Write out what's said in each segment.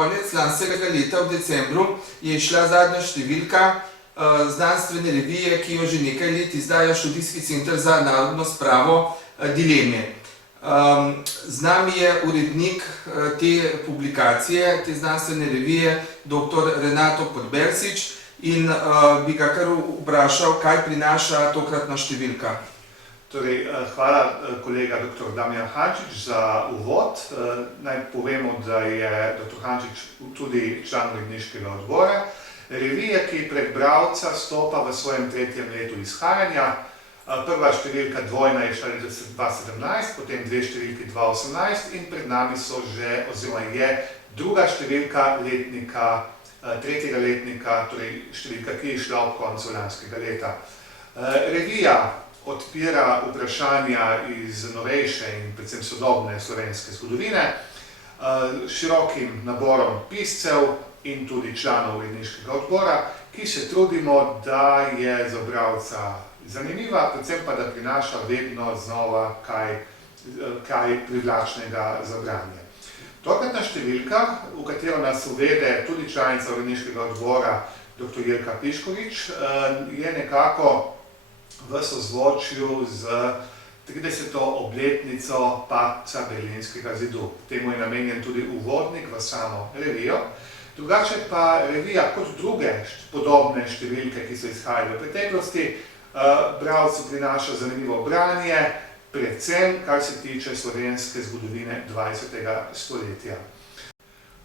konec lanskega leta v decembru je izšla zadnja številka znanstvene revije, ki jo že nekaj let izdaja Študijski center za narodno spravo Dileme. Z nami je urednik te publikacije, te znanstvene revije, dr. Renato Podbersič, in bi ga kar vprašal, kaj prinaša tokratna številka. Torej, hvala kolega dr. Damjan Hančič za uvod. Naj povemo, da je dr. Hančič tudi član uredniškega odbora revije, ki pred bralca stopa v svojem 3. letu izhajanja. Prva številka dvojna je šla leta 2017, potem dve številki 2018 in pred nami so že, oziroma je druga številka letnika, 3. letnika, torej številka, ki je šla ob koncu lanskega leta. Revija odpira vprašanja iz novejše in predvsem sodobne slovenske zgodovine, širokim naborom piscev in tudi članov uredniškega odbora, ki se trudimo, da je za bralca zanimiva, predvsem pa, da prinaša vedno znova kaj privlačnega za branje. Tokratna številka, v katero nas uvede tudi članica uredniškega odbora dr. Jelka Piškovič, je nekako v sozvočju z 30. obletnico padca Berlinskega zidu. Temu je namenjen tudi uvodnik v samo revijo. Drugače pa revija kot druge podobne številke, ki so izhajale v preteklosti, bralcu prinaša zanimivo branje, predvsem kar se tiče slovenske zgodovine 20. stoletja.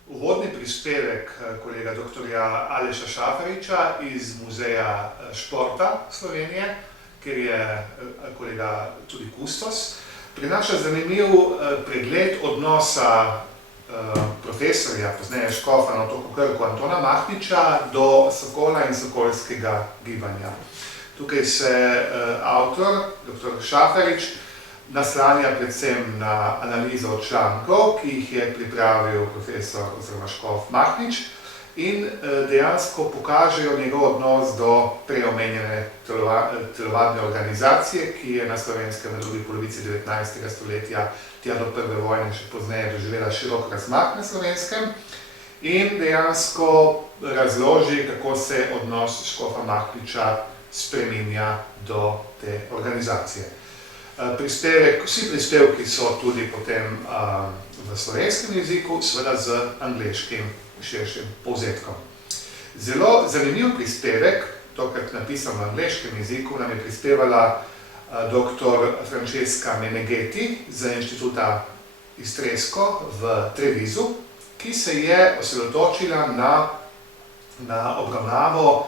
Uvodni prispevek kolega dr. Aleša Šafariča iz Muzeja športa Slovenije, kjer je kolega tudi kustos, prinaša zanimiv pregled odnosa profesorja, pozneje škofa na Otoku Krku Antona Mahniča do Sokola in sokolskega gibanja. Tukaj se avtor, dr. Šafarič, naslanja predvsem na analizo člankov, ki jih je pripravil profesor oziroma škof Mahnič in dejansko pokažejo njegov odnos do preomenjene telovadne organizacije, ki je na Slovenskem v drugi polovici 19. stoletja tja do prve vojne še pozneje doživela širok razmah na Slovenskem in dejansko razloži, kako se odnos škofa Mahniča spreminja do te organizacije. Vsi prispevki so tudi potem v slovenskem jeziku, seveda z angleškim širšim povzetkom. Zelo zanimiv prispevek, tokrat napisan v angleškem jeziku, nam je prispevala dr. Francesca Meneghetti z Inštituta Istresko v Trevisu, ki se je osredotočila na obravnavo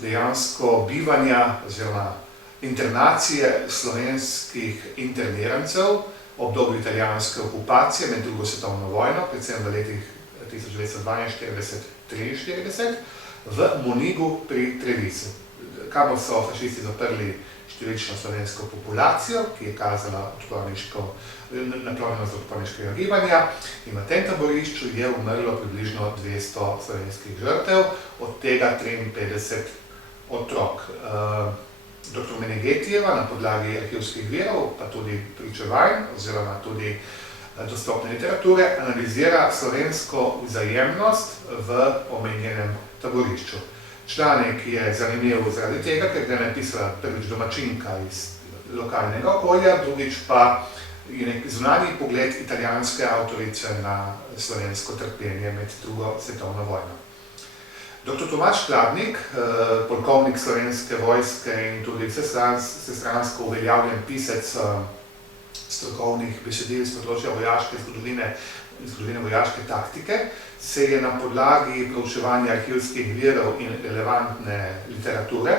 dejansko bivanja oziroma internacije slovenskih internirancev v obdobju italijanske okupacije med drugo svetovno vojno, predvsem v letih 1942-1943, v Monigu pri Trevisu, kamor so fašisti zaprli številčno slovensko populacijo, ki je kazala naklonjenost do odporniškega gibanja, in v tem taborišču je umrlo približno 200 slovenskih žrtev, od tega 53 otrok. Dr. Meneghetijeva na podlagi arhivskih virov, pa tudi pričevanj oziroma tudi dostopne literature, analizira slovensko vzajemnost v omenjenem taborišču. Članek je zanimiv zaradi tega, ker ga je napisala prvič domačinka iz lokalnega okolja, drugič pa je nek zunanji pogled italijanske avtorice na slovensko trpljenje med drugo svetovno vojno. Dr. Tomaž Kladnik, polkovnik Slovenske vojske in tudi vsestransko uveljavljen pisec strokovnih besedil s področja vojaške zgodovine in zgodovine vojaške taktike, se je na podlagi proučevanja arhivskih virov in relevantne literature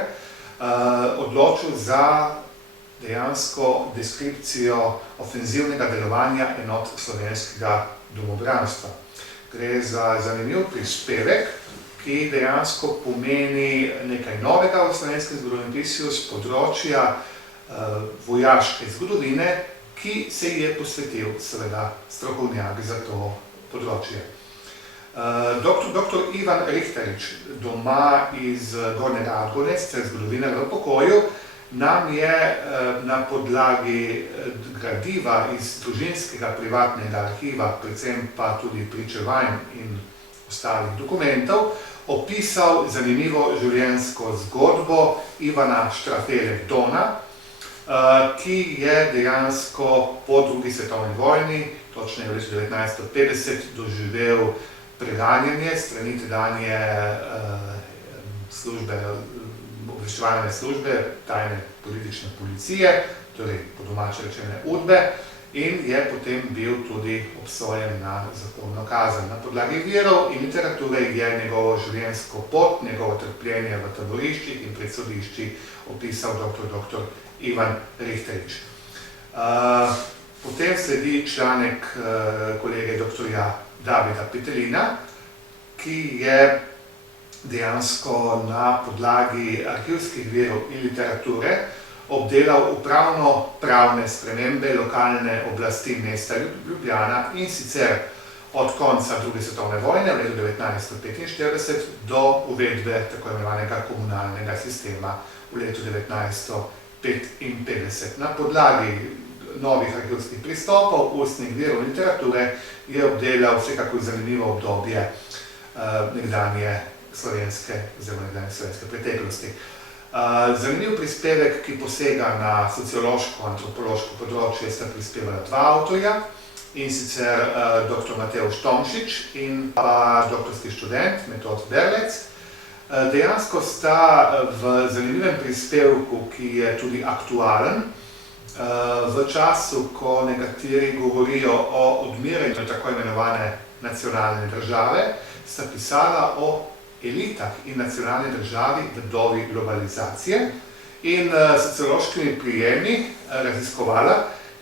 odločil za dejansko deskripcijo ofenzivnega delovanja enot slovenskega domobranstva. Gre za zanimiv prispevek, ki dejansko pomeni nekaj novega v slovenskem zgodovinopisju s področja vojaške zgodovine, ki se je posvetil seveda strokovnjak za to področje. Dr. Ivan Richterič, doma iz Gornje Radgone, sicer zgodovine v pokoju, nam je na podlagi gradiva iz družinskega privatnega arhiva, predvsem pa tudi pričevanj in ostalih dokumentov, opisal zanimivo življenjsko zgodbo Ivana Štrafelja-Dona, ki je dejansko po drugi svetovni vojni, točneje v letu 1950, doživel preganjanje strani tedanje obveščevalne službe, tajne politične policije, torej po domače rečene UDBE, in je potem bil tudi obsojen na zaporno kazen. Na podlagi virov in literature je njegovo življenjsko pot, njegovo trpljenje v taboriščih in pred sodišči opisal dr. Ivan Richterič. Potem sledi članek kolege dr. Davida Petelina, ki je dejansko na podlagi arhivskih virov in literature obdelal upravno-pravne spremembe lokalne oblasti mesta Ljubljana, in sicer od konca druge svetovne vojne v letu 1945 do uvedbe tako imenovanega komunalnega sistema v letu 1955. Na podlagi novih arhivskih pristopov, ustnih virov in literature je obdelal vsekakor zanimivo obdobje nekdanje slovenske preteklosti. Zanimiv prispevek, ki posega na sociološko, antropološko področje, sta prispevala dva avtorja, in sicer dr. Matevž Tomšič in pa doktorski študent Metod Berlec. Dejansko sta v zanimivem prispevku, ki je tudi aktualen, v času, ko nekateri govorijo o odmiranju tako imenovane nacionalne države, sta pisala o elitah in nacionalni državi v dobi globalizacije in sociološkimi prijemi raziskovala,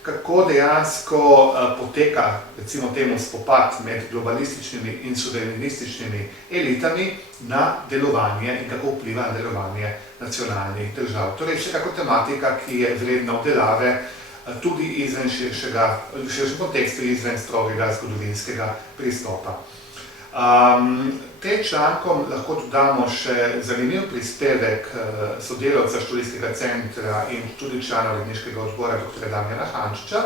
kako dejansko poteka, recimo temu, spopad med globalističnimi in suverenističnimi elitami na delovanje in kako vpliva na delovanje nacionalnih držav. Torej, vsekakor tematika, ki je vredna obdelave tudi izven širšem kontekstu, izven strogega zgodovinskega pristopa. Tem člankom lahko dodamo še zanimiv prispevek sodelavca študijskega centra in tudi člana uredniškega odbora dr. Damjana Hančiča,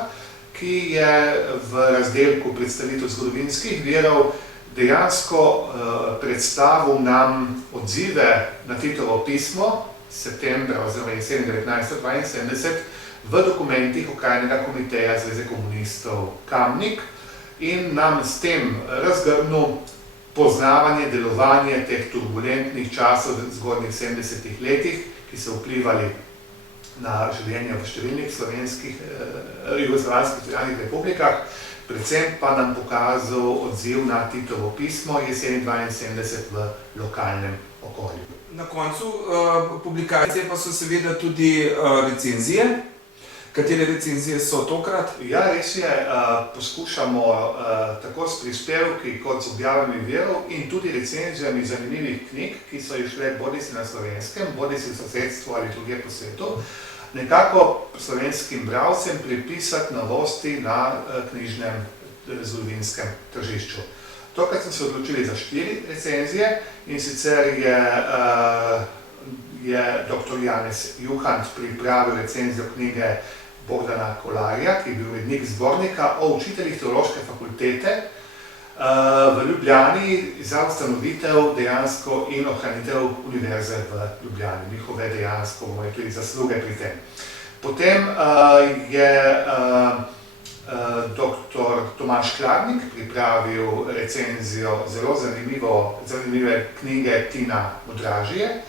ki je v razdelku predstavitev zgodovinskih virov dejansko predstavil nam odzive na Titovo pismo septembra oziroma jeseni 1972 v dokumentih Okrajnega komiteja Zveze komunistov Kamnik in nam s tem razgrnil poznavanje, delovanje teh turbulentnih časov v zgodnjih 70-ih letih, ki so vplivali na življenje v številnih slovenskih, jugoslovanskih federalnih republikah, predvsem pa nam pokazal odziv na Titovo pismo jeseni 1972 v lokalnem okolju. Na koncu publikacije pa so seveda tudi recenzije. Katere recenzije so tokrat? Ja, res je, poskušamo tako s prispevki kot z objavami virov in tudi recenzijami zanimivih knjig, ki so išle bodisi na slovenskem, bodisi v sosedstvu ali drugje po svetu, nekako slovenskim bralcem pripisati novosti na knjižnem zgodovinskem tržišču. Tokrat smo se odločili za 4 recenzije, in sicer je dr. Janez Juhant pripravil recenzijo knjige Bogdana Kolarja, ki je bil urednik zbornika o učiteljih Teološke fakultete v Ljubljani za ustanovitev dejansko in ohranitev univerze v Ljubljani, njihove dejansko tudi zasluge pri tem. Potem je dr. Tomaž Kladnik pripravil recenzijo zelo zanimive knjige Tina Modražije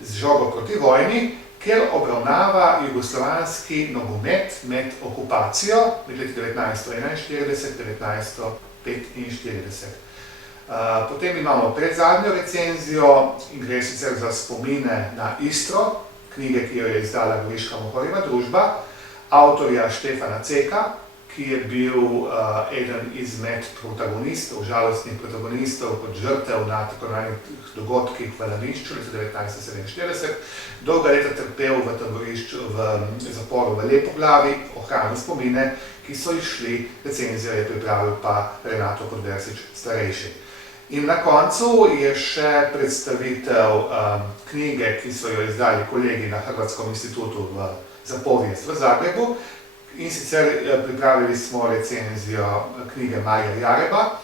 Z žogo proti vojni, kjer obravnava jugoslovanski nogomet med okupacijo med leti 1941-1945. Potem imamo predzadnjo recenzijo in gre sicer za spomine na Istro, knjige, ki jo je izdala Goriška Mohorjeva družba, avtorja Štefana Ceka, ki je bil eden izmed protagonistov, žalostnih protagonistov kot žrtev na tako imenovanih dogodkih v Lanišču leta 1947, dolga leta trpel v taborišču v zaporu v Lepoglavi, ohranil spomine, ki so išli, recenzijo je pripravil pa Renato Podbersič starejši. In na koncu je še predstavitev knjige, ki so jo izdali kolegi na Hrvatskem inštitutu za povijest v Zagrebu. In sicer pripravili smo recenzijo knjige Marija Jareba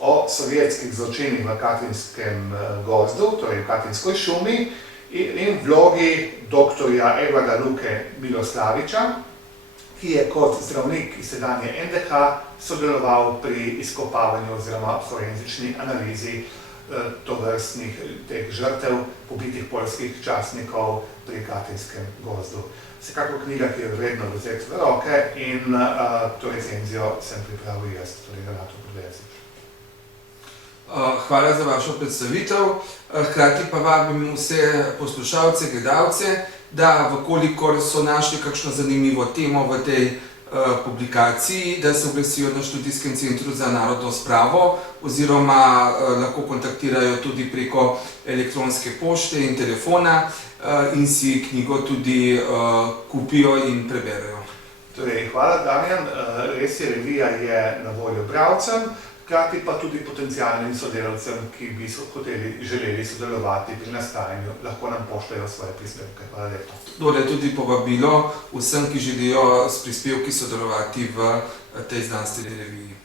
o sovjetskih zločinih v Katrinskem gozdu, torej v Katrinskoj šumi, in vlogi doktorja Edvarda Luke Miloslaviča, ki je kot zdravnik iz sedanje NDH sodeloval pri izkopavanju oziroma forenzični analizi tovrstnih teh žrtev pobitih poljskih častnikov pri Katrinskem gozdu. Vsekakor knjiga, ki je vredno vzeti v roke, in to recenzijo sem pripravil jaz, torej Renato Podlesič. Hvala za vašo predstavitev. Hkrati pa vabim vse poslušalce, gledalce, da vkolikor so našli kakšno zanimivo temo v tej publikaciji, da se oglasijo na Študijskem centru za narodno spravo oziroma lahko kontaktirajo tudi preko elektronske pošte in telefona in si knjigo tudi kupijo in preberejo. Torej, hvala Damjan, res je, revija je na voljo bralcem, hkrati pa tudi potencialnim sodelavcem, ki bi želeli sodelovati pri nastajanju, lahko nam pošljajo svoje prispevke. Hvala lepa. Torej tudi povabilo vsem, ki želijo s prispevki sodelovati v tej znanstveni reviji.